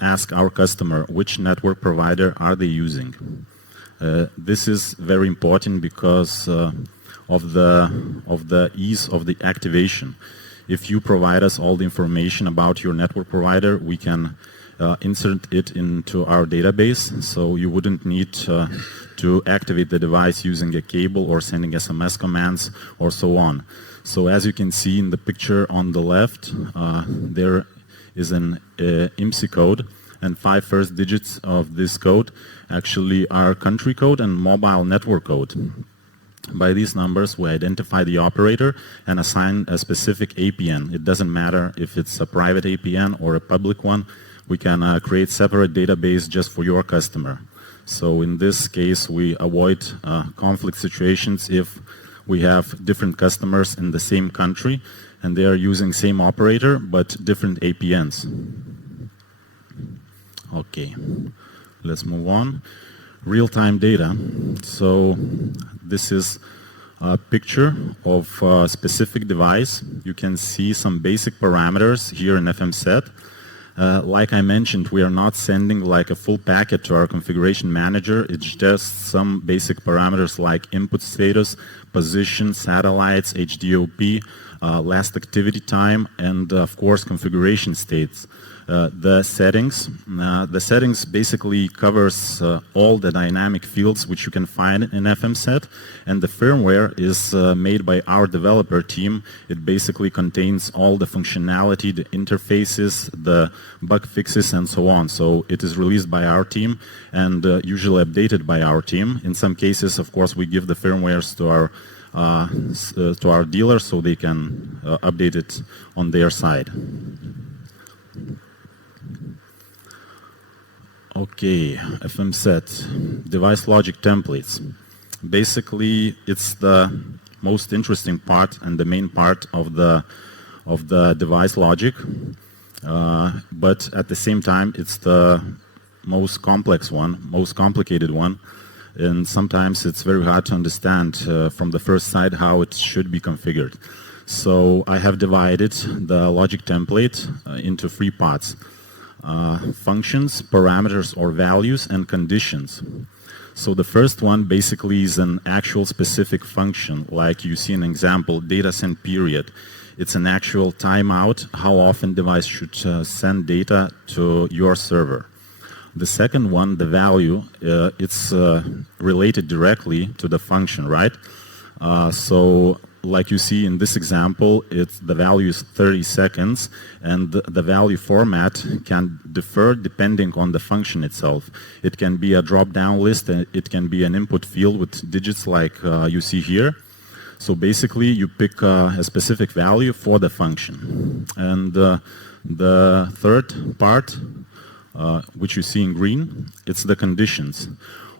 ask our customer which network provider are they using. This is very important because of the ease of the activation. If you provide us all the information about your network provider, we can insert it into our database, so you wouldn't need to activate the device using a cable or sending SMS commands or so on. So as you can see in the picture on the left, there is an IMSI code, and 5 first digits of this code actually are country code and mobile network code. By these numbers, we identify the operator and assign a specific APN. It doesn't matter if it's a private APN or a public one. We can create separate database just for your customer. So in this case, we avoid conflict situations if we have different customers in the same country and they are using same operator but different APNs. Okay, let's move on. Real-time data. So this is a picture of a specific device. You can see some basic parameters here in FMset. Like I mentioned, we are not sending like a full packet to our configuration manager. It's just some basic parameters like input status, position, satellites, HDOP, last activity time, and of course configuration states. The settings basically covers all the dynamic fields which you can find in FMset, and the firmware is made by our developer team. It basically contains all the functionality, the interfaces, the bug fixes, and so on. So it is released by our team and usually updated by our team. In some cases, of course, we give the firmwares to our dealers so they can update it on their side. Okay, FMset, device logic templates. Basically, it's the most interesting part and the main part of the device logic, but at the same time, it's the most complex one, most complicated one, and sometimes it's very hard to understand from the first sight how it should be configured. So I have divided the logic template into 3 parts. Functions, parameters or values, and conditions. So the first one basically is an actual specific function, like you see an example, data send period. It's an actual timeout, how often device should send data to your server. The second one, the value, it's related directly to the function, right? So like you see in this example, the value is 30 seconds, and the value format can differ depending on the function itself. It can be a drop-down list, it can be an input field with digits like you see here. So basically, you pick a specific value for the function. And the third part, which you see in green, it's the conditions.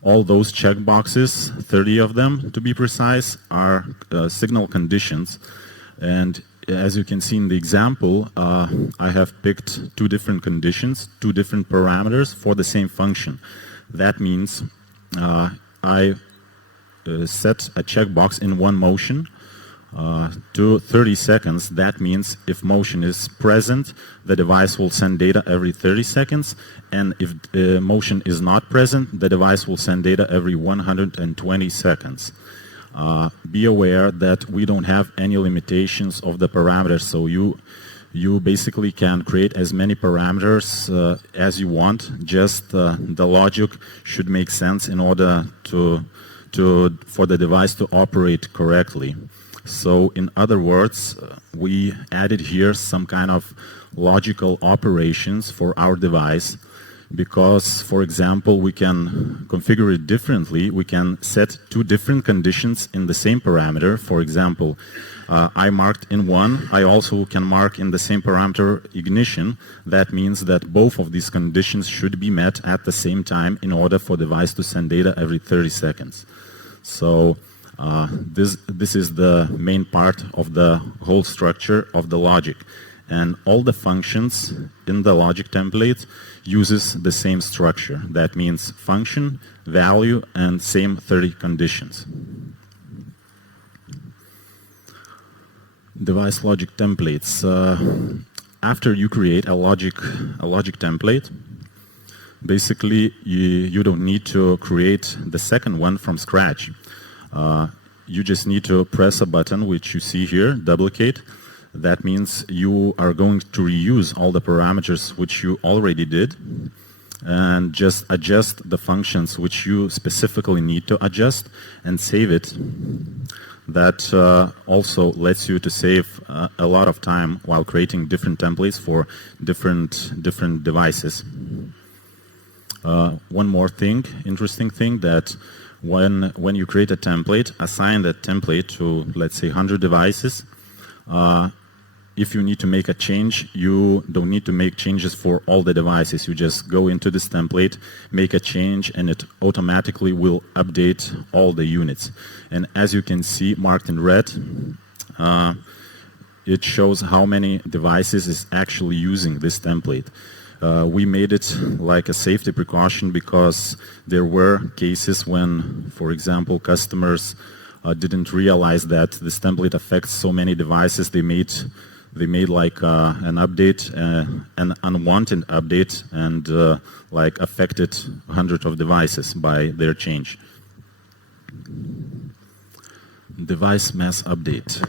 All those checkboxes, 30 of them to be precise, are signal conditions. And as you can see in the example, I have picked 2 different conditions, 2 different parameters for the same function. That means I set a checkbox in one motion to 30 seconds. That means if motion is present, the device will send data every 30 seconds, and if motion is not present, the device will send data every 120 seconds. Be aware that we don't have any limitations of the parameters, so you basically can create as many parameters as you want, just the logic should make sense in order for the device to operate correctly. So in other words, we added here some kind of logical operations for our device because, for example, we can configure it differently. We can set 2 different conditions in the same parameter. For example, I marked in one, I also can mark in the same parameter ignition. That means that both of these conditions should be met at the same time in order for the device to send data every 30 seconds. So this is the main part of the whole structure of the logic, and all the functions in the logic template uses the same structure. That means function, value, and same 30 conditions. Device logic templates. After you create a logic template, Basically, you don't need to create the second one from scratch. You just need to press a button, which you see here, duplicate. That means you are going to reuse all the parameters which you already did and just adjust the functions which you specifically need to adjust and save it. That also lets you to save a lot of time while creating different templates for different devices. One more thing, interesting thing, that when you create a template, assign that template to, let's say, 100 devices. If you need to make a change, you don't need to make changes for all the devices. You just go into this template, make a change, and it automatically will update all the units. And as you can see, marked in red, it shows how many devices is actually using this template. We made it like a safety precaution because there were cases when, for example, customers didn't realize that this template affects so many devices. They made like an update, an unwanted update, and like affected hundreds of devices by their change. Device mass update.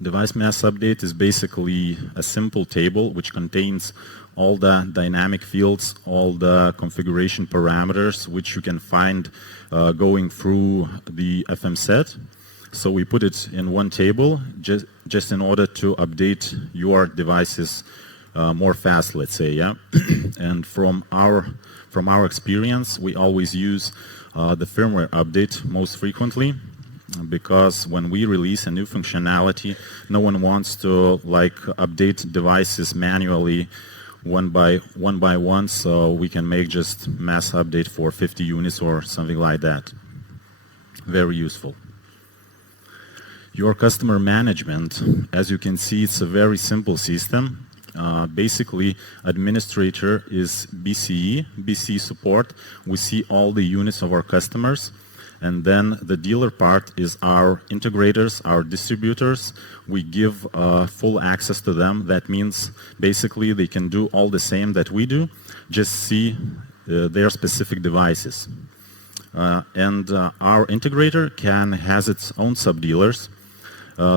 Device mass update is basically a simple table which contains all the dynamic fields, all the configuration parameters which you can find going through the FM set. So we put it in one table just in order to update your devices more fast, let's say, yeah. And from our experience, we always use the firmware update most frequently, because when we release a new functionality, no one wants to like update devices manually one by one, so we can make just mass update for 50 units or something like that. Very useful. Your customer management, as you can see, it's a very simple system. Basically, administrator is BCE support. We see all the units of our customers. And then the dealer part is our integrators, our distributors. We give full access to them. That means basically they can do all the same that we do, just see their specific devices. And our integrator has its own sub-dealers.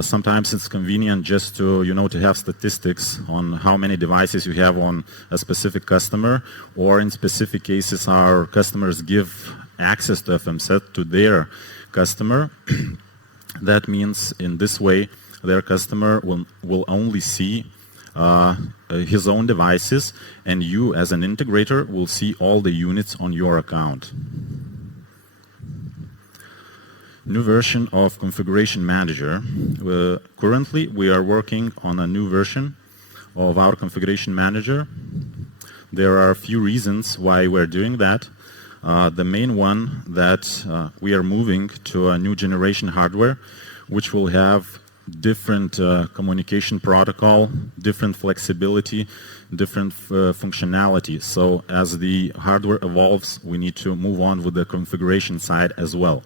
Sometimes it's convenient just to, to have statistics on how many devices you have on a specific customer, or in specific cases our customers give access to FMSet to their customer. That means in this way their customer will only see his own devices, and you as an integrator will see all the units on your account. New version of Configuration Manager. Currently we are working on a new version of our Configuration Manager. There are a few reasons why we're doing that. The main one that we are moving to a new generation hardware, which will have different communication protocol, different flexibility, different functionality. So as the hardware evolves, we need to move on with the configuration side as well.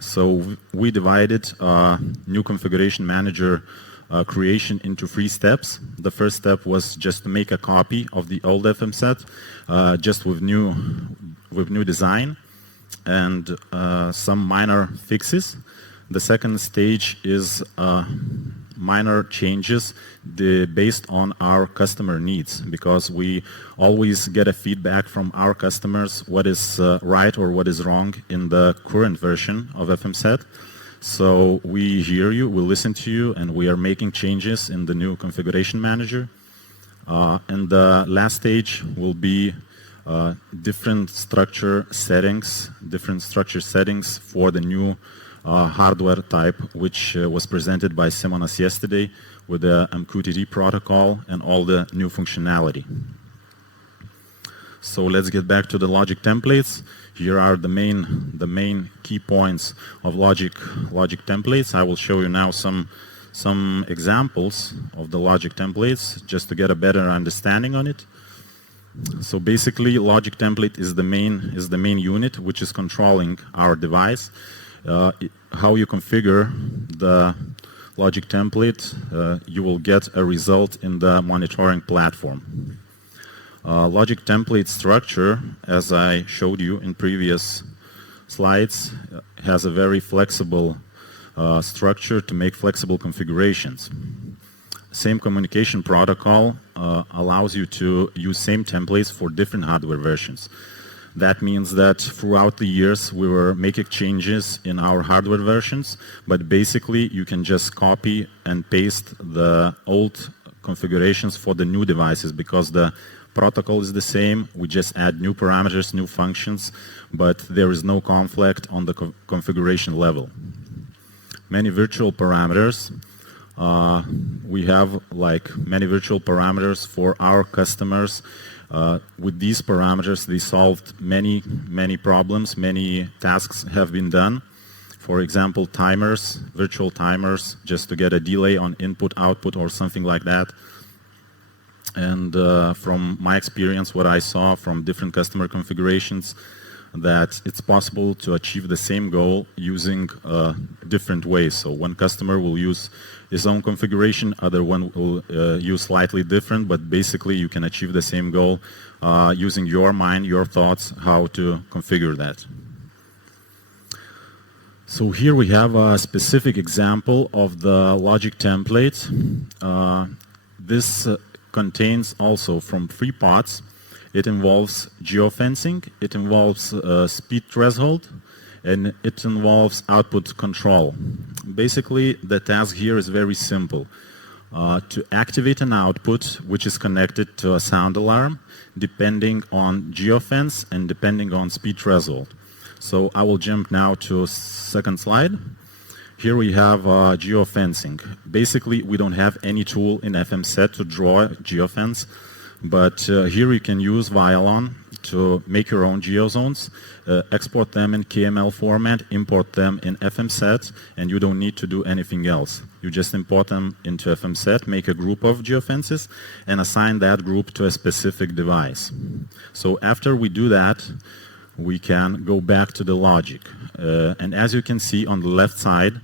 So we divided new configuration manager creation into 3 steps. The first step was just to make a copy of the old FM set, just with new design and some minor fixes. The second stage is minor changes based on our customer needs, because we always get a feedback from our customers what is right or what is wrong in the current version of FMSet. So we hear you, we listen to you, and we are making changes in the new configuration manager. And the last stage will be different structure settings for the new hardware type, which was presented by Simonas yesterday with the MQTT protocol and all the new functionality. So let's get back to the logic templates. Here are the main key points of logic templates. I will show you now some examples of the logic templates just to get a better understanding on it. So basically, logic template is the main unit which is controlling our device. How you configure the logic template, you will get a result in the monitoring platform. Logic template structure, as I showed you in previous slides, has a very flexible structure to make flexible configurations. Same communication protocol allows you to use same templates for different hardware versions. That means that throughout the years we were making changes in our hardware versions, but basically you can just copy and paste the old configurations for the new devices because the protocol is the same. We just add new parameters, new functions, but there is no conflict on the configuration level. Many virtual parameters. We have like many virtual parameters for our customers. With these parameters, they solved many problems, many tasks have been done. For example, timers, virtual timers, just to get a delay on input, output, or something like that. And from my experience, what I saw from different customer configurations, that it's possible to achieve the same goal using different ways. So one customer will use his own configuration, other one will use slightly different, but basically you can achieve the same goal using your mind, your thoughts, how to configure that. So here we have a specific example of the logic template. This contains also from 3 parts. It involves geofencing, it involves speed threshold, and it involves output control. Basically, the task here is very simple. To activate an output which is connected to a sound alarm, depending on geofence and depending on speed threshold. So I will jump now to second slide. Here we have geofencing. Basically, we don't have any tool in FMSet to draw geofence. But here you can use Wialon to make your own geozones, export them in KML format, import them in FMSet, and you don't need to do anything else. You just import them into FMSet, make a group of geofences, and assign that group to a specific device. So after we do that, we can go back to the logic. And as you can see on the left side,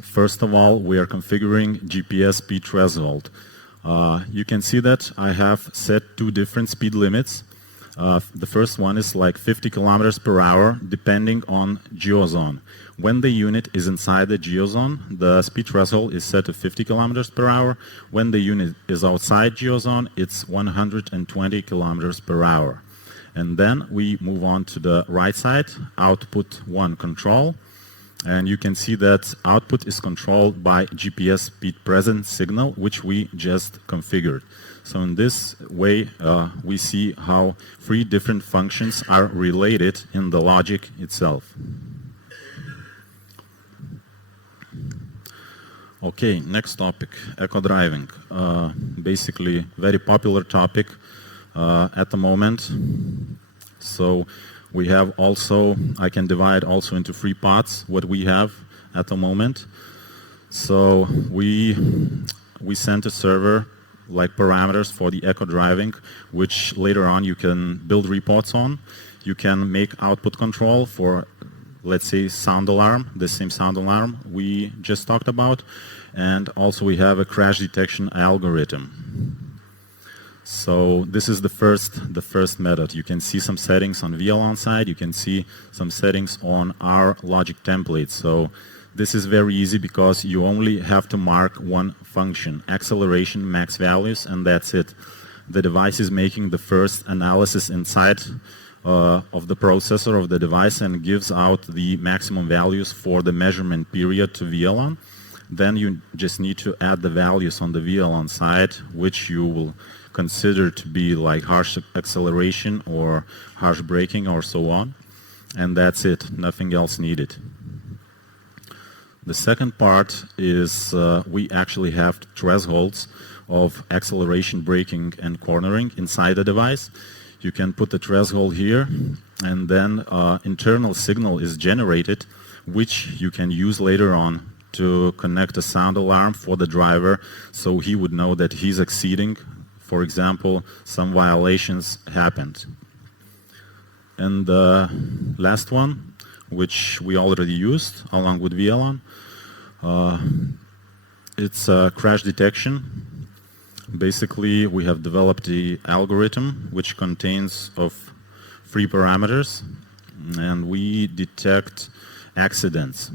first of all, we are configuring GPS speed threshold. You can see that I have set 2 different speed limits. The first one is like 50 kilometers per hour, depending on geozone. When the unit is inside the geozone, the speed threshold is set to 50 kilometers per hour. When the unit is outside geozone, it's 120 kilometers per hour. And then we move on to the right side, output 1 control. And you can see that output is controlled by GPS speed present signal, which we just configured. So in this way, we see how 3 different functions are related in the logic itself. Okay, next topic, eco driving. Basically, very popular topic at the moment. So we have also, I can divide also into 3 parts what we have at the moment. So we sent a server like parameters for the eco driving, which later on you can build reports on. You can make output control for, let's say, sound alarm, the same sound alarm we just talked about. And also we have a crash detection algorithm. So this is the first method. You can see some settings on Wialon side. You can see some settings on our logic template. So this is very easy because you only have to mark one function, acceleration max values, and that's it. The device is making the first analysis inside of the processor of the device and gives out the maximum values for the measurement period to Wialon. Then you just need to add the values on the Wialon side, which you will consider to be like harsh acceleration or harsh braking or so on. And that's it, nothing else needed. The second part is we actually have thresholds of acceleration, braking, and cornering inside the device. You can put the threshold here, and then internal signal is generated, which you can use later on to connect a sound alarm for the driver, so he would know that he's exceeding. For example, some violations happened. And the last one, which we already used along with Wialon, it's crash detection. basically we have developed the algorithm which contains of 3 parameters, and we detect accidents.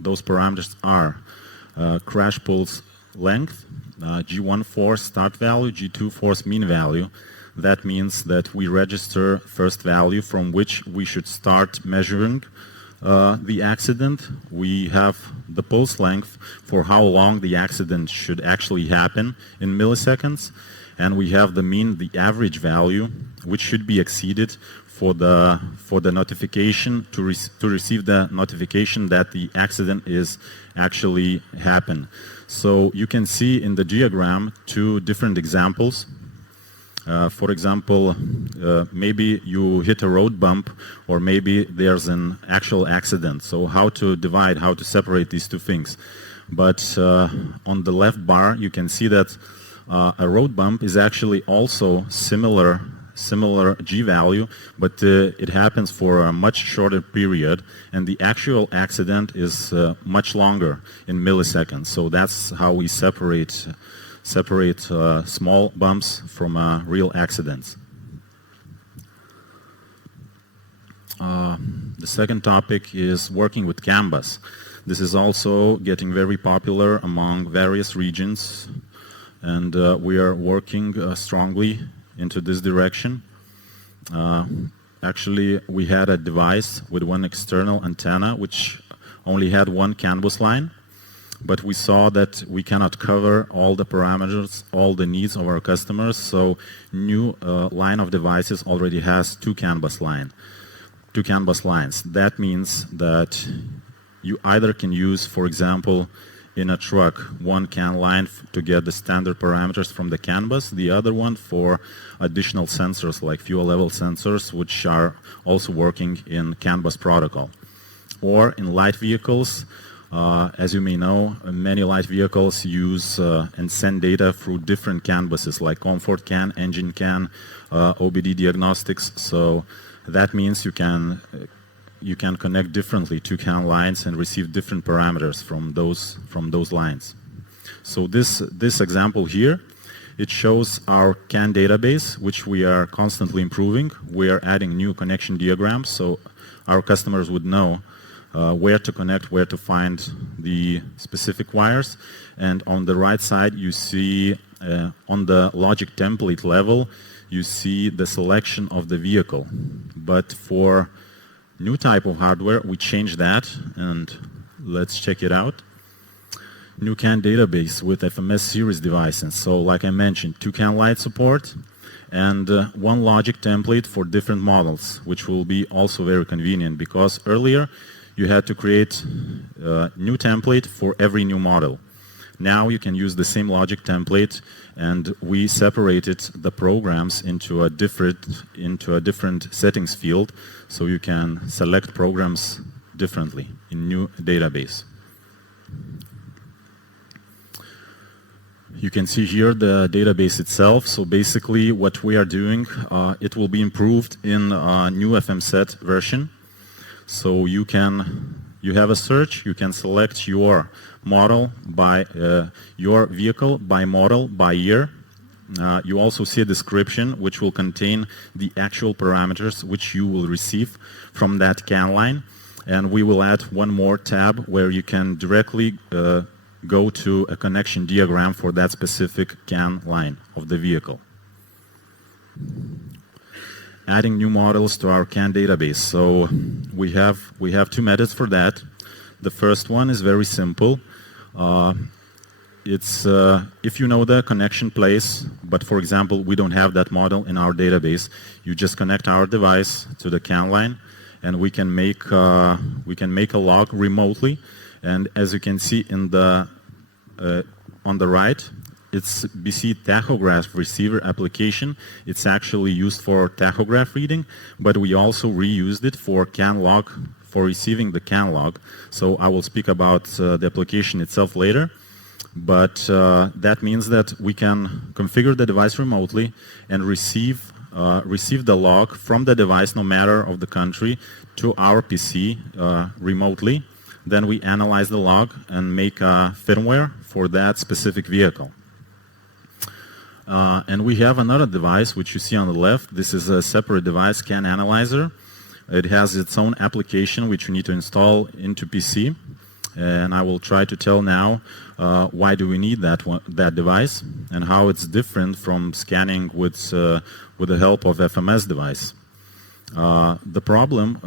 Those parameters are crash pulse length, G1 force start value, G2 force mean value. That means that we register first value from which we should start measuring the accident. We have the pulse length for how long the accident should actually happen in milliseconds, and we have the mean, the average value, which should be exceeded for the notification to receive the notification that the accident is actually happened. So you can see in the diagram 2 different examples. For example, maybe you hit a road bump, or maybe there's an actual accident. So how to divide, how to separate these 2 things. But on the left bar, you can see that a road bump is actually also similar G value, but it happens for a much shorter period, and the actual accident is much longer in milliseconds. So that's how we separate small bumps from real accidents. The second topic is working with Canvas. This is also getting very popular among various regions, and we are working strongly into this direction. Actually, we had a device with 1 external antenna which only had 1 canvas line, but we saw that we cannot cover all the parameters, all the needs of our customers, so new line of devices already has 2 canvas lines. That means that you either can use, for example, in a truck, 1 CAN line to get the standard parameters from the canvas, the other one for additional sensors like fuel level sensors, which are also working in canvas protocol. Or in light vehicles, as you may know, many light vehicles use and send data through different canvases like comfort CAN, engine CAN, OBD diagnostics. So that means you can connect differently 2 CAN lines and receive different parameters from those lines. So this example here, it shows our CAN database, which we are constantly improving. We are adding new connection diagrams, so our customers would know where to connect, where to find the specific wires. And on the right side, you see on the logic template level, you see the selection of the vehicle. But for new type of hardware, we changed that, and let's check it out. New CAN database with FMS series devices. So like I mentioned, 2 CAN light support and 1 logic template for different models, which will be also very convenient, because earlier you had to create a new template for every new model. Now you can use the same logic template, and we separated the programs into a different settings field, so you can select programs differently in new database. You can see here the database itself. So basically what we are doing, it will be improved in a new FMSet version. So you have a search, you can select your model by your vehicle by model by year. You also see a description which will contain the actual parameters which you will receive from that CAN line, and we will add 1 more tab where you can directly go to a connection diagram for that specific CAN line of the vehicle. Adding new models to our CAN database. So we have 2 methods for that. The first one is very simple. It's if you know the connection place, but for example we don't have that model in our database, you just connect our device to the CAN line, and we can make a log remotely. And as you can see in the on the right, it's BCE Tachograph receiver application. It's actually used for tachograph reading, but we also reused it for CAN log, for receiving the CAN log. So I will speak about the application itself later. But that means that we can configure the device remotely and receive the log from the device, no matter of the country, to our PC remotely. Then we analyze the log and make a firmware for that specific vehicle. And we have another device, which you see on the left. This is a separate device, Scan Analyzer. It has its own application, which you need to install into PC. And I will try to tell now why do we need that device and how it's different from scanning with the help of FMS device. The problem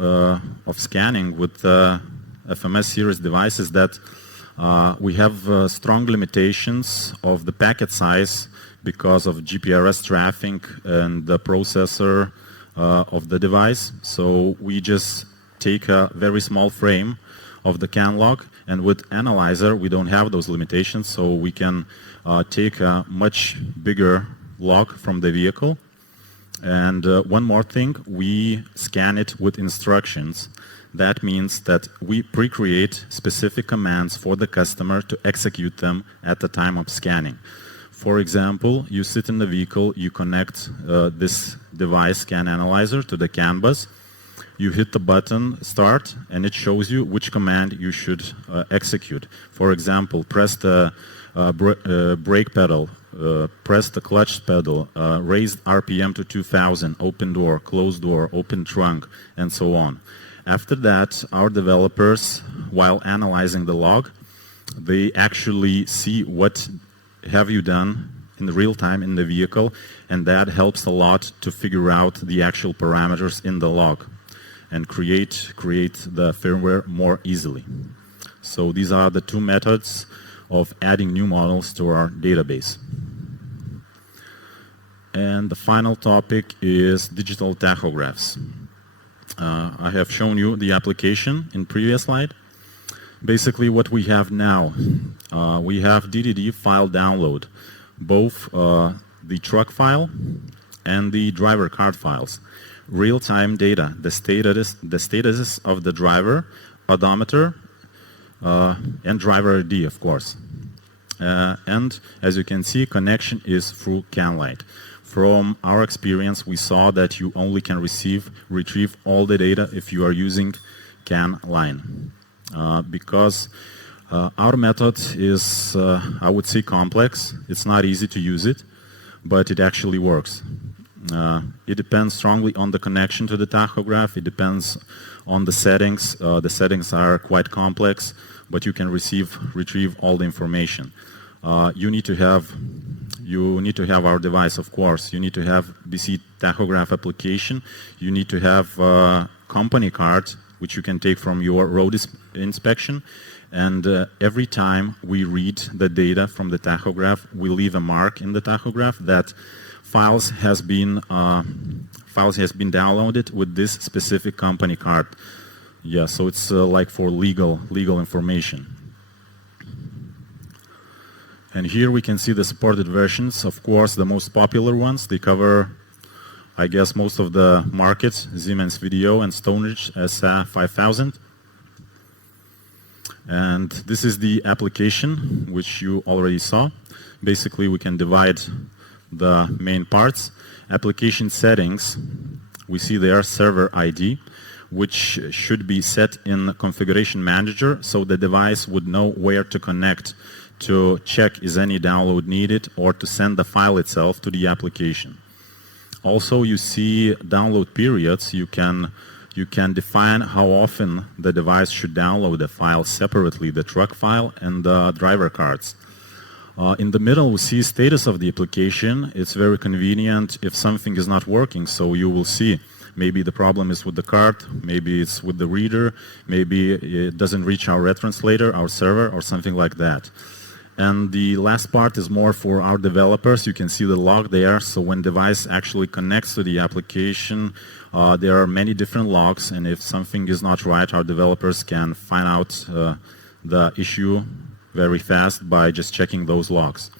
of scanning with FMS series device is that we have strong limitations of the packet size because of GPRS traffic and the processor of the device. So we just take a very small frame of the CAN log, and with Analyzer we don't have those limitations, so we can take a much bigger log from the vehicle. And one more thing, we scan it with instructions. That means that we pre-create specific commands for the customer to execute them at the time of scanning. For example, you sit in the vehicle, you connect this device, Scan Analyzer, to the CAN bus. You hit the button Start, and it shows you which command you should execute. For example, press the brake pedal, press the clutch pedal, raise RPM to 2000, open door, close door, open trunk, and so on. After that, our developers, while analyzing the log, they actually see what have you done in the real time in the vehicle, and that helps a lot to figure out the actual parameters in the log and create the firmware more easily. So these are the two methods of adding new models to our database. And the final topic is digital tachographs. I have shown you the application in previous slide. Basically what we have now, we have DDD file download, both the truck file and the driver card files. Real-time data, the status of the driver, odometer, and driver ID, of course. And as you can see, connection is through CANLIGHT. From our experience, we saw that you only can retrieve all the data if you are using CAN line. Because our method is, I would say, complex. It's not easy to use it, but it actually works. It depends strongly on the connection to the tachograph. It depends on the settings. The settings are quite complex, but you can retrieve all the information. You need to have our device, of course. You need to have BCE tachograph application. You need to have a company card, which you can take from your road inspection. And every time we read the data from the tachograph, we leave a mark in the tachograph that files has been downloaded with this specific company card. Yeah, so it's like for legal information. And here we can see the supported versions. Of course, the most popular ones, they cover, I guess, most of the markets, Siemens Video and Stoneridge SA5000. And this is the application, which you already saw. Basically, we can divide the main parts. Application settings, we see there server ID, which should be set in the configuration manager, so the device would know where to connect to check is any download needed or to send the file itself to the application. Also, you see download periods. You can define how often the device should download the file separately, the truck file and the driver cards. In the middle, we see status of the application. It's very convenient if something is not working, so you will see maybe the problem is with the card, maybe it's with the reader, maybe it doesn't reach our retranslator, our server, or something like that. And the last part is more for our developers. You can see the log there, so when device actually connects to the application, there are many different logs, and if something is not right, our developers can find out the issue very fast by just checking those logs.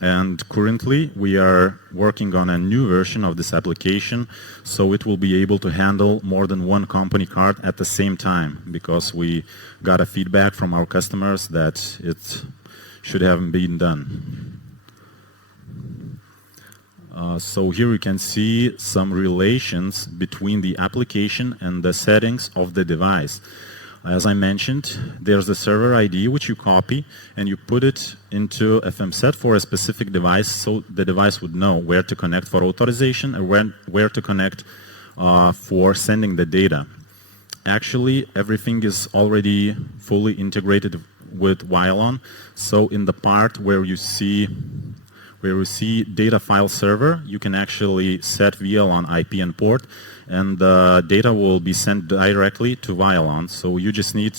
And currently, we are working on a new version of this application, so it will be able to handle more than one company card at the same time, because we got a feedback from our customers that it should have been done. So here you can see some relations between the application and the settings of the device. As I mentioned, there's the server ID which you copy and you put it into FMSet for a specific device, so the device would know where to connect for authorization and where to connect for sending the data. Actually, everything is already fully integrated with Wialon. So in the part where you see data file server, you can actually set Wialon IP and port, and the data will be sent directly to Wialon. So you just need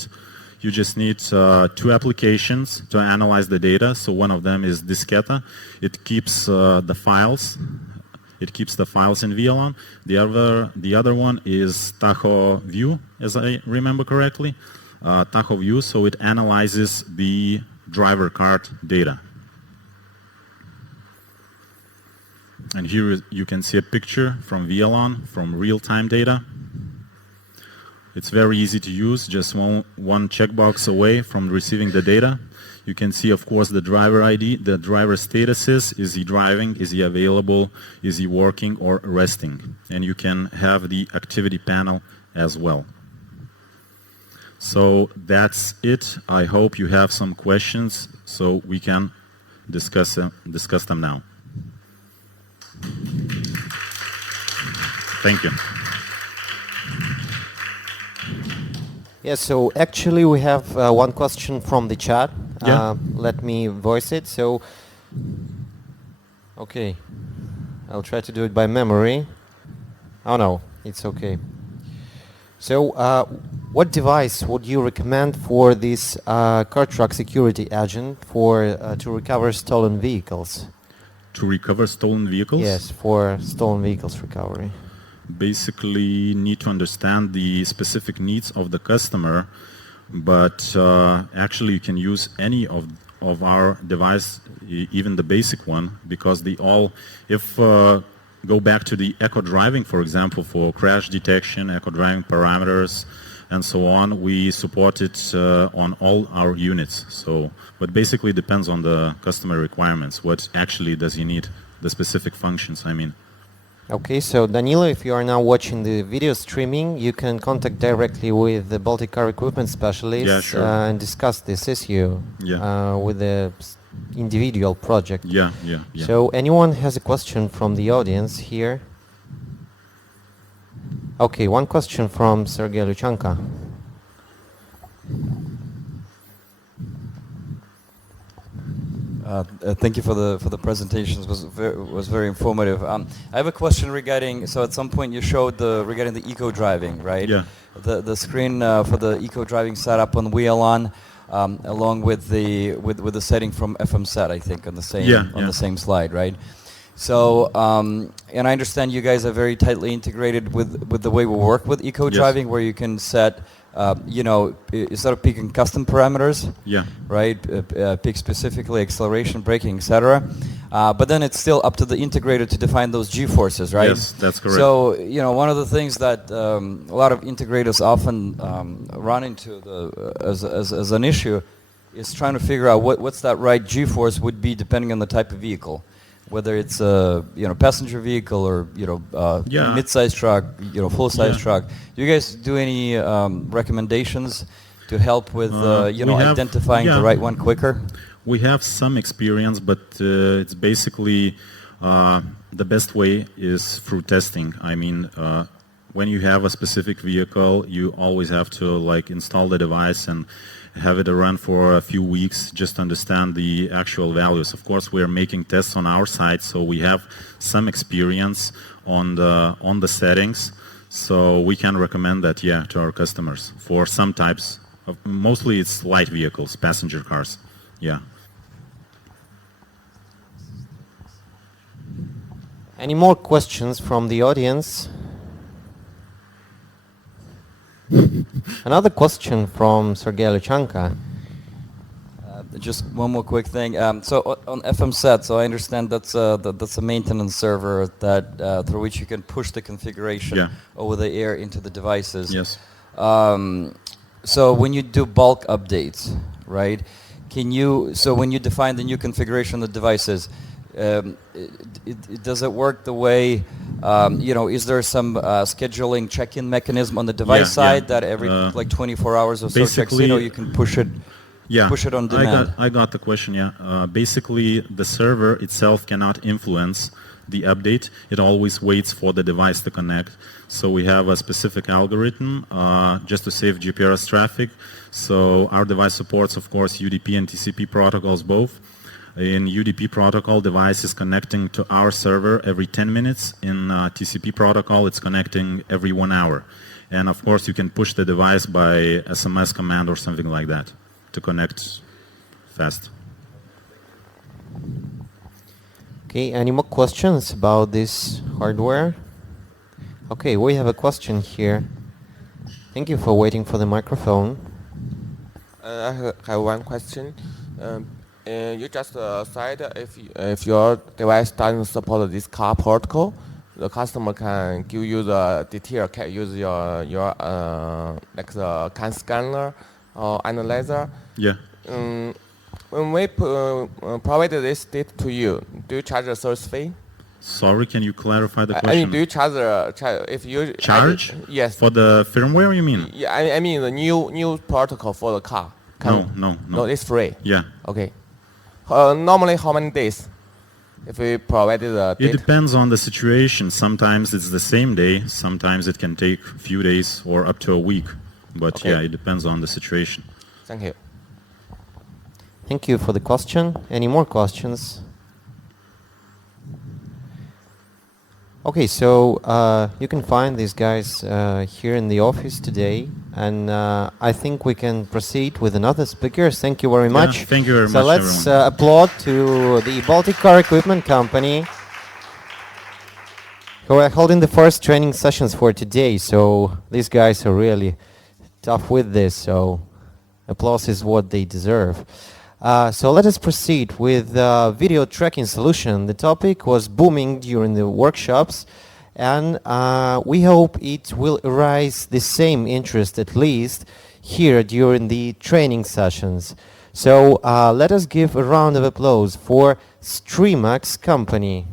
two applications to analyze the data. So one of them is Disketa. It keeps the files. It keeps the files in Wialon. The other one is Tachograph, as I remember correctly. Tachograph, so it analyzes the driver card data. And here you can see a picture from Wialon, from real-time data. It's very easy to use, just one checkbox away from receiving the data. You can see, of course, the driver ID, the driver statuses. Is he driving? Is he available? Is he working or resting? And you can have the activity panel as well. So that's it. I hope you have some questions so we can discuss them now. Thank you. Yes, so actually we have one question from the chat. Yeah. Let me voice it. So, okay, I'll try to do it by memory. Oh no, it's okay. So, what device would you recommend for this car truck security agent to recover stolen vehicles? To recover stolen vehicles? Yes, for stolen vehicles recovery. Basically need to understand the specific needs of the customer, but actually you can use any of our device, even the basic one, because go back to the eco driving, for example, for crash detection, eco driving parameters, and so on, we support it on all our units. So, but basically depends on the customer requirements. What actually does he need? The specific functions, I mean. Okay, so Danilo, if you are now watching the video streaming, you can contact directly with the Baltic Car Equipment Specialist, yeah, sure. And discuss this issue with the individual project. Yeah. So anyone has a question from the audience here? Okay, one question from Sergei Luchanka. Thank you for the presentations. Was very informative. I have a question regarding. So at some point you showed regarding the eco driving, right? Yeah. The screen for the eco driving setup on Wialon, along with the setting from FMSet, I think, on the same slide, right? So and I understand you guys are very tightly integrated with the way we work with eco driving, where you can set. Instead of picking custom parameters, right? Pick specifically acceleration, braking, etc. But then it's still up to the integrator to define those G-forces, right? Yes, that's correct. So, one of the things that a lot of integrators often run into as an issue is trying to figure out what's that right G-force would be depending on the type of vehicle. Whether it's a passenger vehicle or mid-sized truck, full-size truck. Do you guys do any recommendations to help with identifying the right one quicker? We have some experience, but it's basically the best way is through testing. I mean, when you have a specific vehicle, you always have to install the device and have it run for a few weeks, just understand the actual values. Of course, we're making tests on our side, so we have some experience on the settings, so we can recommend that, to our customers for some types of, mostly it's light vehicles, passenger cars, Any more questions from the audience? Another question from Sergei Luchanka. Just one more quick thing. So on FMSet, so I understand that's a maintenance server that through which you can push the configuration over the air into the devices. Yes. So when you do bulk updates, right? So when you define the new configuration of the devices, does it work the way, is there some scheduling check-in mechanism on the device side that every 24 hours or so checks in, or you can push it on demand? I got the question, basically, the server itself cannot influence the update. It always waits for the device to connect. So we have a specific algorithm just to save GPRS traffic. So our device supports, of course, UDP and TCP protocols both. In UDP protocol, device is connecting to our server every 10 minutes. In TCP protocol, it's connecting every 1 hour. And of course, you can push the device by SMS command or something like that to connect fast. Okay, any more questions about this hardware? Okay, we have a question here. Thank you for waiting for the microphone. I have one question. You just said if your device doesn't support this car protocol, the customer can give you the detail, can use your like the CAN scanner or analyzer. Yeah. When we provide this data to you, do you charge a service fee? Sorry, can you clarify the question? I mean, do you charge if you charge? Yes. For the firmware, you mean? Yeah, I mean the new protocol for the car. No, it's free. Yeah. Okay. Normally, how many days? If we provided the data? It depends on the situation. Sometimes it's the same day. Sometimes it can take a few days or up to a week. But okay. Yeah, it depends on the situation. Thank you. Thank you for the question. Any more questions? Okay, so you can find these guys here in the office today, and I think we can proceed with another speaker. Thank you very much. Thank you very much, So let's everyone. applaud to the Baltic Car Equipment Company, who are holding the first training sessions for today. So these guys are really tough with this, so applause is what they deserve. So let us proceed with video tracking solution. The topic was booming during the workshops, and we hope it will arise the same interest at least here during the training sessions. So let us give a round of applause for Streamax company.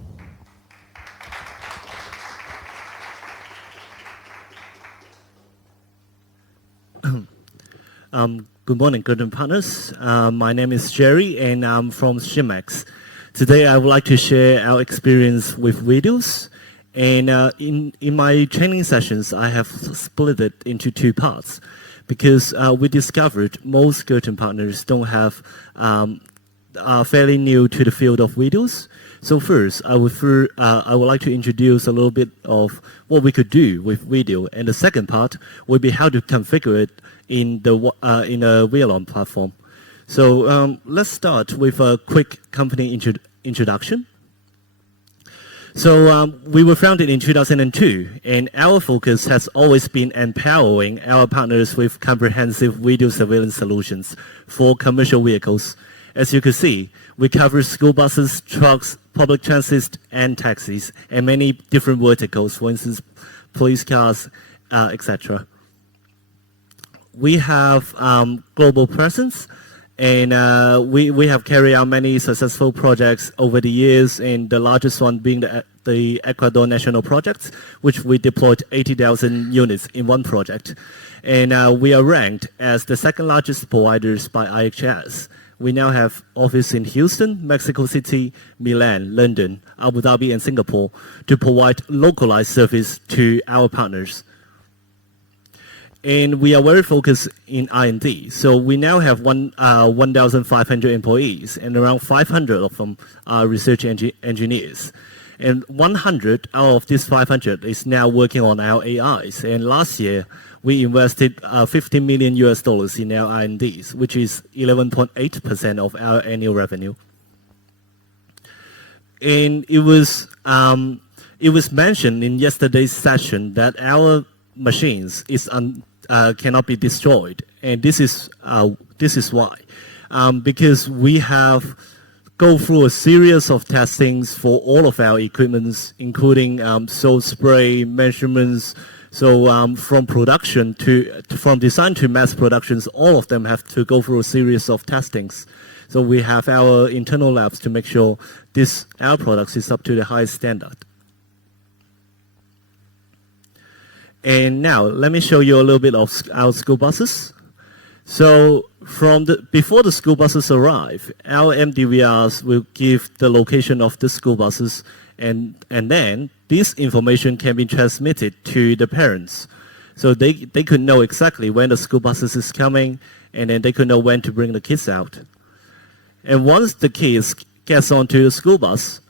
Good morning, Gurtam Partners. My name is Jerry, and I'm from Streamax. Today, I would like to share our experience with videos. And in my training sessions, I have split it into two parts because we discovered most Gurtam partners are fairly new to the field of videos. So first, I would like to introduce a little bit of what we could do with video, and the second part would be how to configure it in a Wialon platform. So let's start with a quick company introduction. So we were founded in 2002, and our focus has always been empowering our partners with comprehensive video surveillance solutions for commercial vehicles. As you can see, we cover school buses, trucks, public transit, and taxis, and many different verticals, for instance, police cars, etc. We have global presence, and we have carried out many successful projects over the years, and the largest one being the Ecuador National Project, which we deployed 80,000 units in one project. And we are ranked as the second largest providers by IHS. We now have office in Houston, Mexico City, Milan, London, Abu Dhabi, and Singapore to provide localized service to our partners. And we are very focused in R&D. So we now have 1,500 employees, and around 500 of them are research engineers. And 100 out of these 500 is now working on our AIs. And last year, we invested $50 million in our R&Ds, which is 11.8% of our annual revenue. And it was mentioned in yesterday's session that our machines cannot be destroyed, and this is why, because we have go through a series of testings for all of our equipments, including salt spray measurements. So from design to mass productions, all of them have to go through a series of testings. So we have our internal labs to make sure our products is up to the highest standard. And now let me show you a little bit of our school buses. So before the school buses arrive, our MDVRs will give the location of the school buses, and then this information can be transmitted to the parents. So they could know exactly when the school buses is coming, and then they could know when to bring the kids out. And once the kids gets onto the school bus,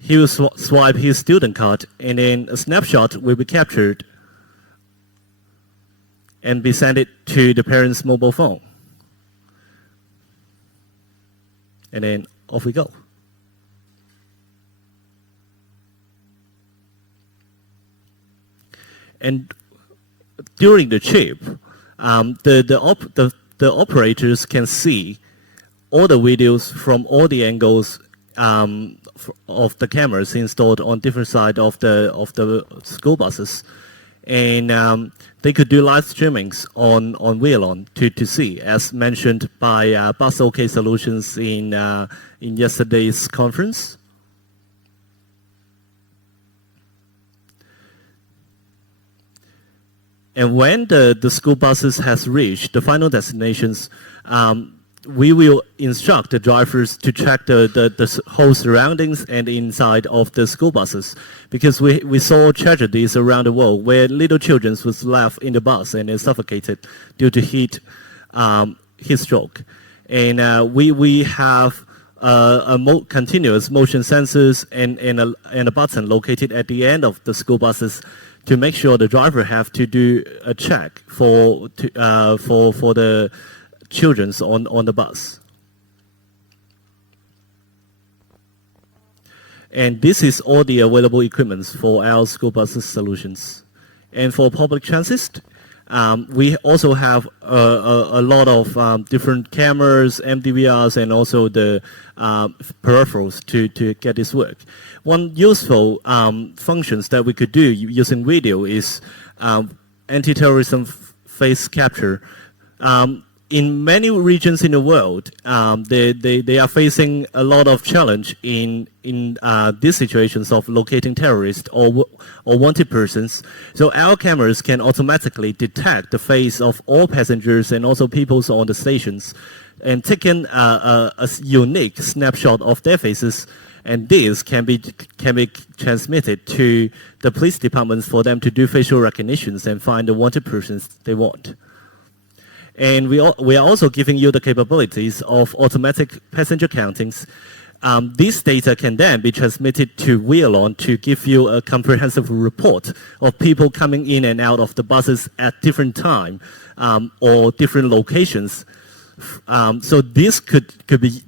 he will swipe his student card, and then a snapshot will be captured and be sent it to the parent's mobile phone. And then off we go. And during the trip, the operators can see all the videos from all the angles of the cameras installed on different sides of the school buses, and they could do live streamings on Wialon to see, as mentioned by Bus OK Solutions in yesterday's conference. And when the school buses has reached the final destinations, we will instruct the drivers to check the whole surroundings and inside of the school buses, because we saw tragedies around the world where little children was left in the bus and suffocated due to heat stroke. And we have continuous motion sensors and a button located at the end of the school buses to make sure the driver have to do a check for the children on the bus. And this is all the available equipment for our school buses solutions. And for public transit, we also have a lot of different cameras, MDVRs, and also the peripherals to get this work. One useful functions that we could do using video is anti-terrorism face capture. In many regions in the world, they are facing a lot of challenge in these situations of locating terrorists or wanted persons. So our cameras can automatically detect the face of all passengers and also people on the stations, and taking a unique snapshot of their faces. And this can be transmitted to the police departments for them to do facial recognitions and find the wanted persons they want. And we are also giving you the capabilities of automatic passenger countings. This data can then be transmitted to Wialon to give you a comprehensive report of people coming in and out of the buses at different time or different locations. So this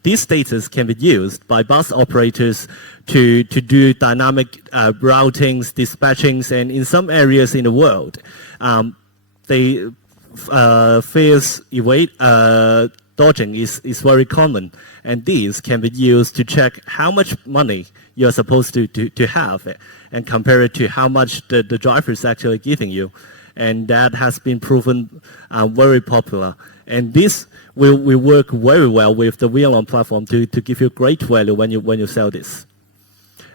these data can be used by bus operators to do dynamic routings, dispatchings, and in some areas in the world, fares dodging is very common, and these can be used to check how much money you are supposed to have and compare it to how much the driver is actually giving you, and that has been proven very popular. And this will work very well with the Wialon platform to give you great value when you sell this.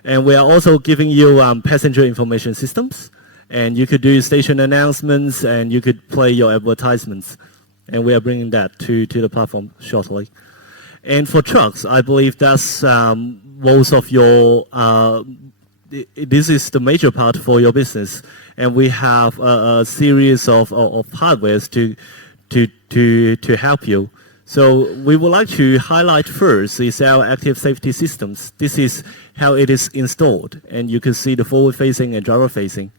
And we are also giving you passenger information systems. And you could do station announcements, and you could play your advertisements. And we are bringing that to the platform shortly. And for trucks, I believe that's most of your, this is the major part for your business. And we have a series of hardwares to help you. So we would like to highlight first is our active safety systems. This is how it is installed. And you can see the forward-facing and driver-facing.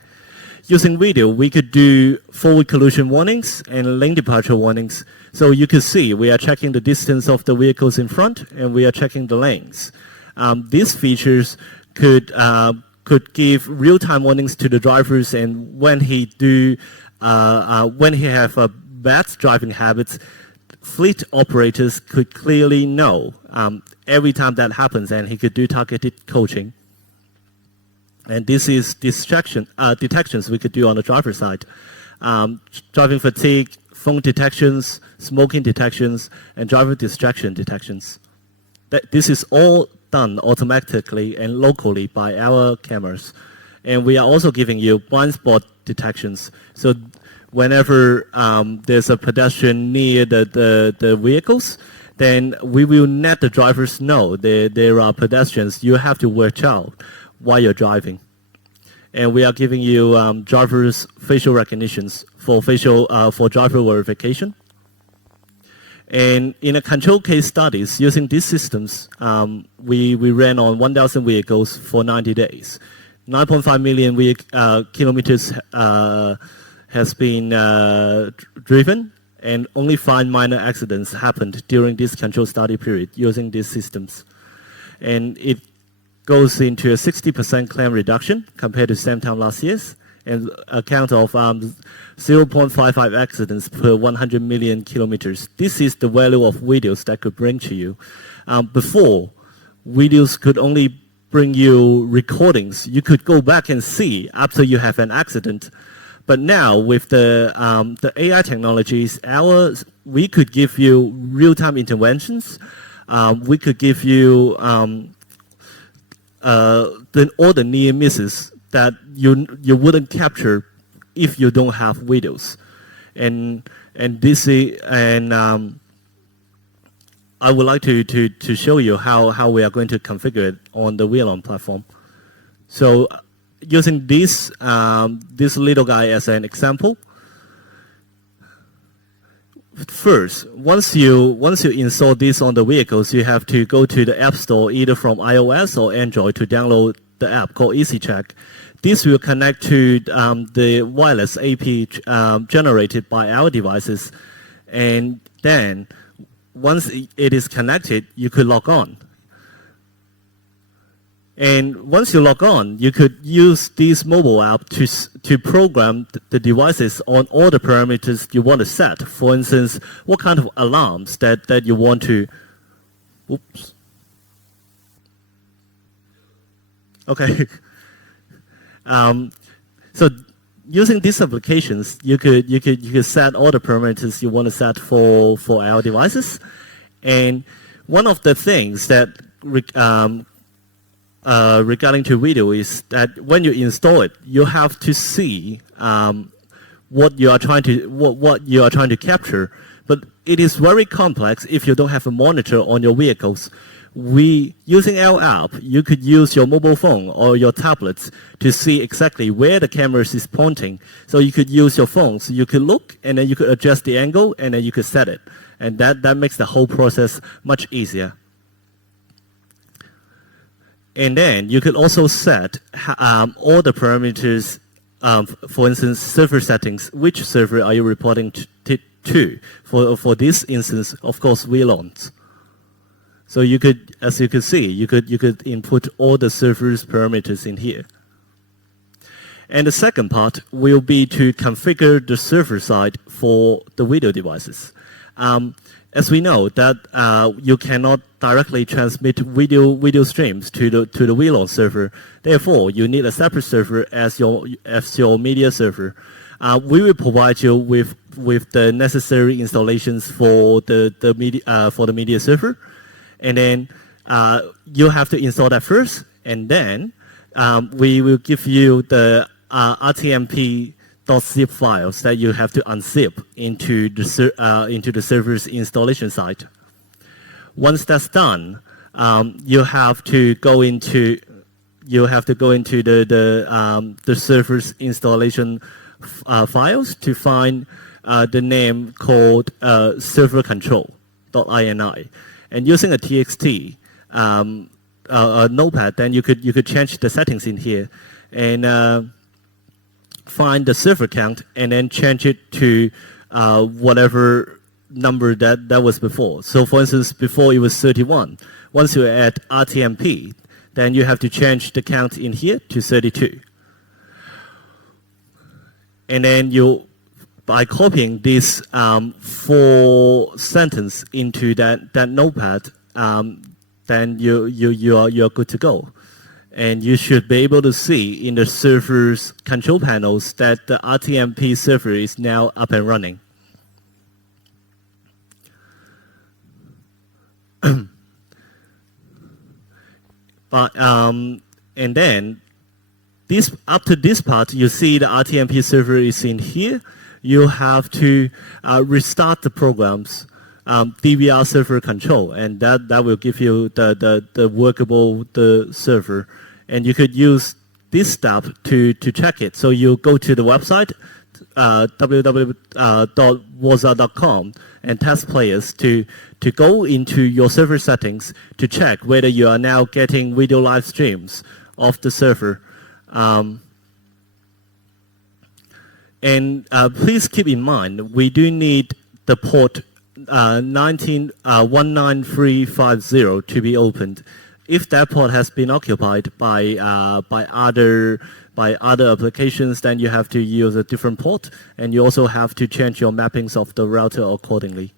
Using video, we could do forward collision warnings and lane departure warnings. So you can see we are checking the distance of the vehicles in front, and we are checking the lanes. These features could give real-time warnings to the drivers, and when he have bad driving habits, fleet operators could clearly know every time that happens, and he could do targeted coaching. And this is detections we could do on the driver's side. Driving fatigue, phone detections, smoking detections, and driver distraction detections. This is all done automatically and locally by our cameras. And we are also giving you blind spot detections. So whenever there's a pedestrian near the vehicles, then we will let the drivers know there are pedestrians you have to watch out while you're driving. And we are giving you drivers' facial recognitions for driver verification. And in a control case studies, using these systems, we ran on 1,000 vehicles for 90 days. 9.5 million kilometers has been driven, and only 5 minor accidents happened during this control study period using these systems. And it goes into a 60% claim reduction compared to same time last year, and a count of 0.55 accidents per 100 million kilometers. This is the value of videos that could bring to you. Before, videos could only bring you recordings. You could go back and see after you have an accident. But now with the AI technologies, we could give you real-time interventions. We could give you all the near misses that you wouldn't capture if you don't have videos. I would like to show you how we are going to configure it on the Wialon platform. So using this little guy as an example. First, once you install this on the vehicles, you have to go to the App Store either from iOS or Android to download the app called EasyCheck. This will connect to the wireless API generated by our devices, and then once it is connected, you could log on. And once you log on, you could use this mobile app to program the devices on all the parameters you want to set. For instance, what kind of alarms that you want to... Oops. Okay. So using these applications, you could set all the parameters you want to set for our devices. And one of the things that regarding to video is that when you install it, you have to see what you are trying to capture. But it is very complex if you don't have a monitor on your vehicles. Using our app, you could use your mobile phone or your tablets to see exactly where the camera is pointing. So you could use your phone, so you could look, and then you could adjust the angle, and then you could set it. And that makes the whole process much easier. And then you could also set all the parameters, for instance, server settings. Which server are you reporting to? For this instance, of course, Wialon. So you could, as you can see, you could input all the server's parameters in here. And the second part will be to configure the server side for the video devices. As we know that you cannot directly transmit video streams to the Wialon server, therefore you need a separate server as your media server. We will provide you with the necessary installations for the media server, and then you have to install that first, and then we will give you the RTMP.zip files that you have to unzip into the server's installation site. Once that's done, you have to go into the server's installation files to find the name called server control.ini, and using a TXT notepad, then you could change the settings in here and find the server count and then change it to whatever number that was before. So for instance, before it was 31. Once you add RTMP, then you have to change the count in here to 32. And then by copying this 4 sentence into that notepad, then you're good to go. And you should be able to see in the server's control panels that the RTMP server is now up and running. But and then after this part, you see the RTMP server is in here. You have to restart the programs, DVR server control, and that will give you the workable server. And you could use this step to check it. So you go to the website, www.waza.com, and test players to go into your server settings to check whether you are now getting video live streams of the server. And please keep in mind, we do need the port 19350 to be opened. If that port has been occupied by other applications, then you have to use a different port, and you also have to change your mappings of the router accordingly.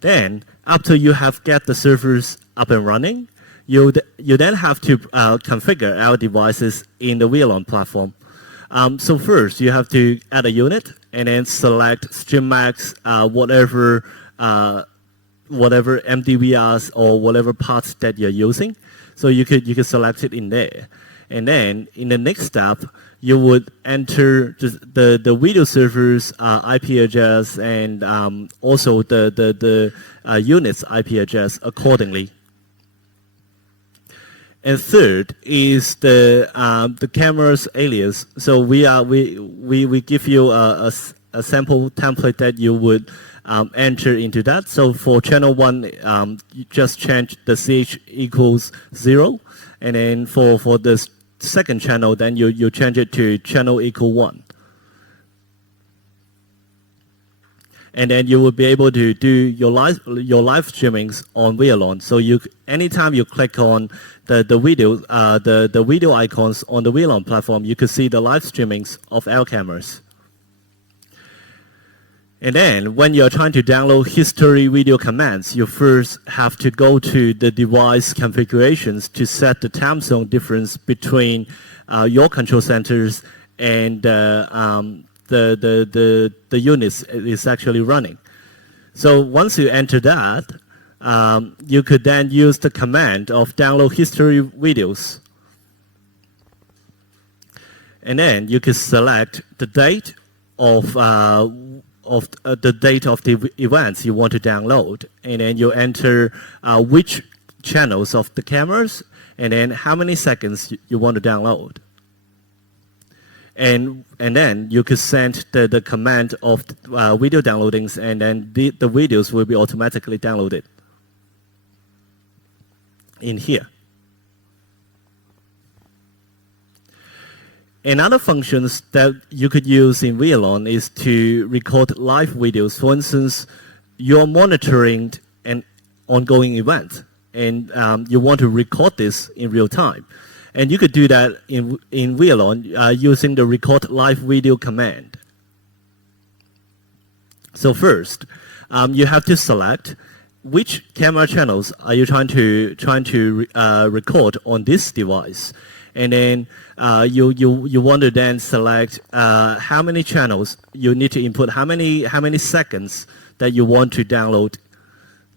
Then, after you have get the servers up and running, you then have to configure our devices in the Wialon platform. So first, you have to add a unit, and then select StreamMax, whatever MDVRs or whatever parts that you're using. So you could select it in there. And then in the next step, you would enter the video server's IP address and also the unit's IP address accordingly. And third is the camera's alias. So we give you a sample template that you would enter into that. So for channel 1, you just change the CH equals 0, and then for the second channel, then you change it to channel equal 1. And then you will be able to do your live streamings on Wialon. So anytime you click on the video icons on the Wialon platform, you could see the live streamings of our cameras. And then when you're trying to download history video commands, you first have to go to the device configurations to set the time zone difference between your control centers and the units is actually running. So once you enter that, you could then use the command of download history videos. And then you could select the date of the date of the events you want to download, and then you enter which channels of the cameras, and then how many seconds you want to download. And then you could send the command of video downloadings, and then the videos will be automatically downloaded in here. Another functions that you could use in Wialon is to record live videos. For instance, you're monitoring an ongoing event, and you want to record this in real time. And you could do that in Wialon using the record live video command. So first, you have to select which camera channels are you trying to record on this device. And then you want to then select how many channels you need to input, how many seconds that you want to download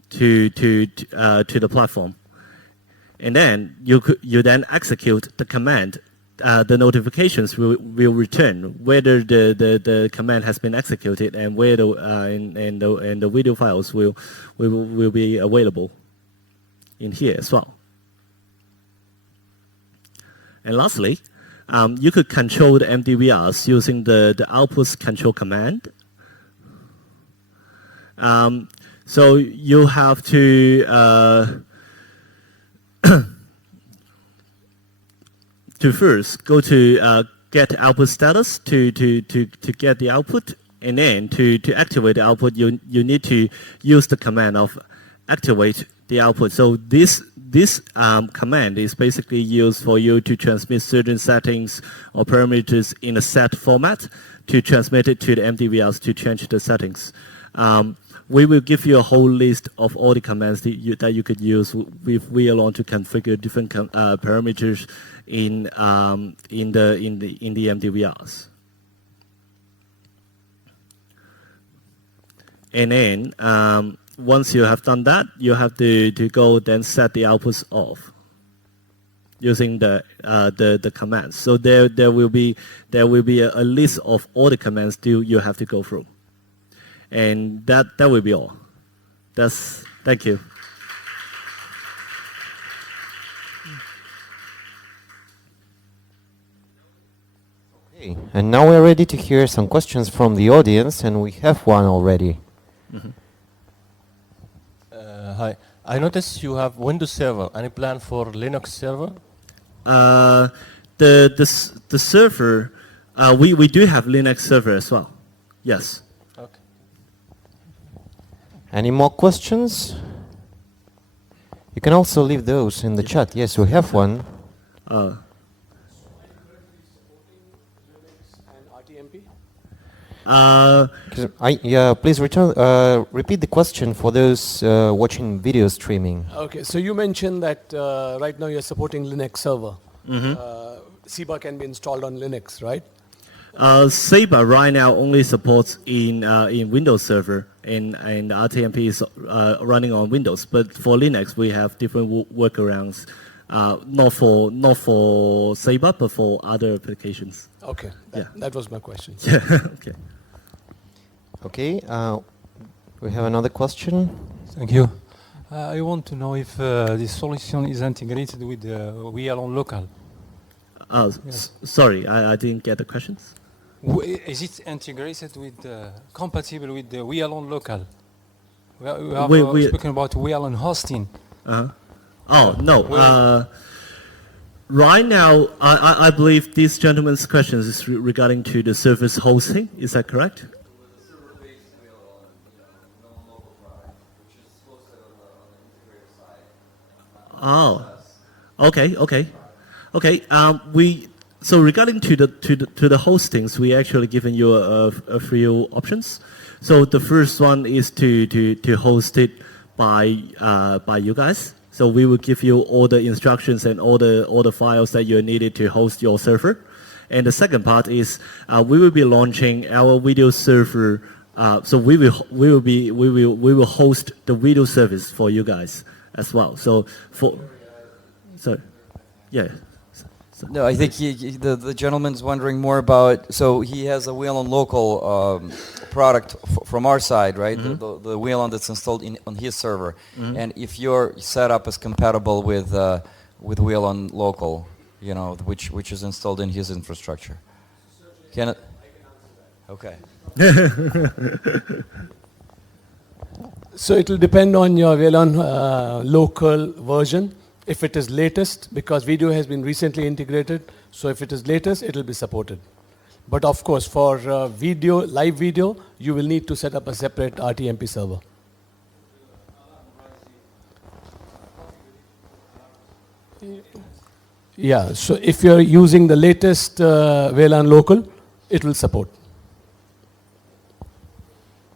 to the platform. And then you then execute the command. The notifications will return whether the command has been executed and where the video files will be available in here as well. And lastly, you could control the MDVRs using the outputs control command. So you have to first go to get output status to get the output, and then to activate the output, you need to use the command of activate the output. So this command is basically used for you to transmit certain settings or parameters in a set format to transmit it to the MDVRs to change the settings. We will give you a whole list of all the commands that you could use with Wialon to configure different parameters in the MDVRs. And then once you have done that, you have to go then set the outputs off using the commands. So there will be a list of all the commands you have to go through, and that will be all. Thank you. Okay, and now we're ready to hear some questions from the audience, and we have one already. Mm-hmm. Hi, I noticed you have Windows Server. Any plan for Linux server? The server, we do have Linux server as well. Yes. Okay. Any more questions? You can also leave those in the chat. Yes, we have one. Please repeat the question for those watching video streaming. Okay, so you mentioned that right now you're supporting Linux server. SIBA can be installed on Linux, right? SIBA right now only supports in Windows Server, and RTMP is running on Windows. But for Linux, we have different workarounds. Not for SIBA, but for other applications. Okay, that was my question. Yeah. Okay. Okay, we have another question. Thank you. I want to know if this solution is integrated with the Wialon local. Sorry, I didn't get the questions. Is it integrated with, compatible with the Wialon local? We have spoken about Wialon hosting. Oh, no. Right now, I believe this gentleman's question is regarding to the service hosting. Is that correct? Oh, okay. So regarding to the hostings, we actually given you a few options. So the first one is to host it by you guys. So we will give you all the instructions and all the files that you needed to host your server. And the second part is we will be launching our video server. So we will host the video service for you guys as well. So yeah. No, I think the gentleman's wondering more about. So he has a Wialon local product from our side, right? Mm-hmm. The Wialon that's installed on his server, and if your setup is compatible with Wialon local, which is installed in his infrastructure, can it? Okay. So it will depend on your Wialon local version. If it is latest, because video has been recently integrated, so if it is latest, it will be supported. But of course, for live video, you will need to set up a separate RTMP server. Yeah, so if you're using the latest Wialon local, it will support.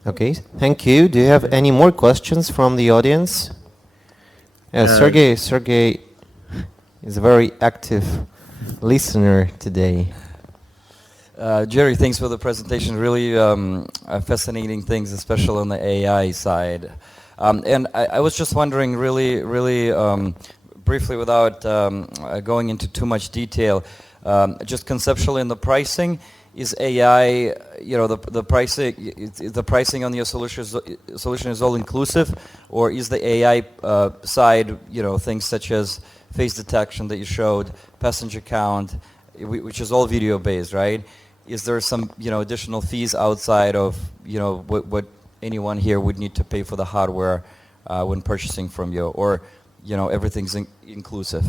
Okay, thank you. Do you have any more questions from the audience? Sergey is a very active listener today. Jerry, thanks for the presentation. Really fascinating things, especially on the AI side. And I was just wondering, really briefly, without going into too much detail, just conceptually in the pricing. Is AI, the pricing on your solution is all inclusive, or is the AI side, things such as face detection that you showed, passenger count, which is all video based, right? Is there some, additional fees outside of, what anyone here would need to pay for the hardware when purchasing from you, or, everything's inclusive?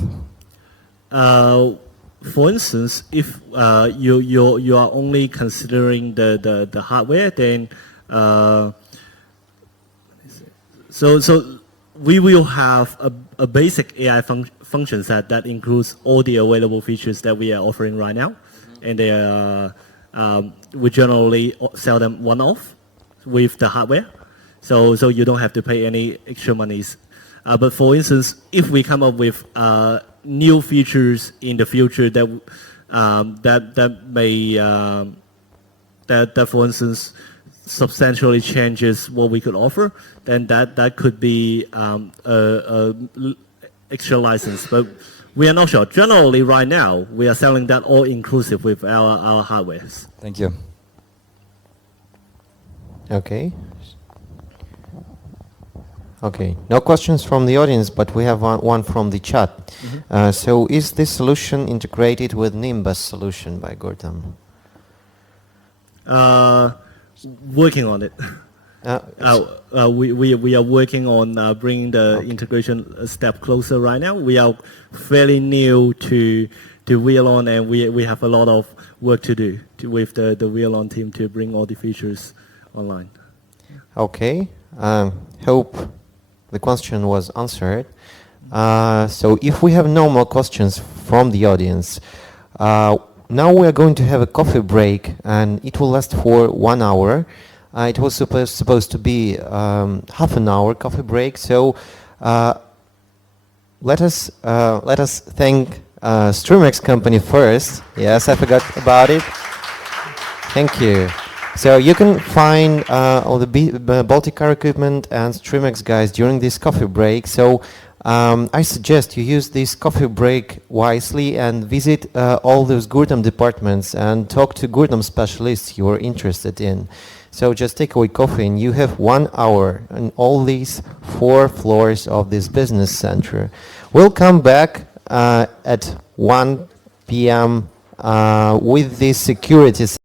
For instance, if you are only considering the hardware, then so we will have a basic AI function set that includes all the available features that we are offering right now, and they we generally sell them one-off with the hardware, so you don't have to pay any extra monies. But for instance, if we come up with new features in the future that may for instance, substantially changes what we could offer, then that could be extra license. But we are not sure. Generally, right now, we are selling that all inclusive with our hardware. Thank you. Okay. Okay. No questions from the audience, but we have one from the chat. So is this solution integrated with Nimbus solution by Gurtam? Working on it. We are working on bringing the integration a step closer right now. We are fairly new to Wialon, and we have a lot of work to do with the Wialon team to bring all the features online. Okay. Hope the question was answered. So if we have no more questions from the audience, now we are going to have a coffee break, and it will last for 1 hour. It was supposed to be half an hour coffee break. So let us thank Streamex company first. Yes, I forgot about it. Thank you. So you can find all the Baltic car equipment and Streamex guys during this coffee break. So I suggest you use this coffee break wisely and visit all those Gurtam departments and talk to Gurtam specialists you are interested in. So just take away coffee and you have 1 hour on all these 4 floors of this business center. We'll come back at 1 p.m. With this security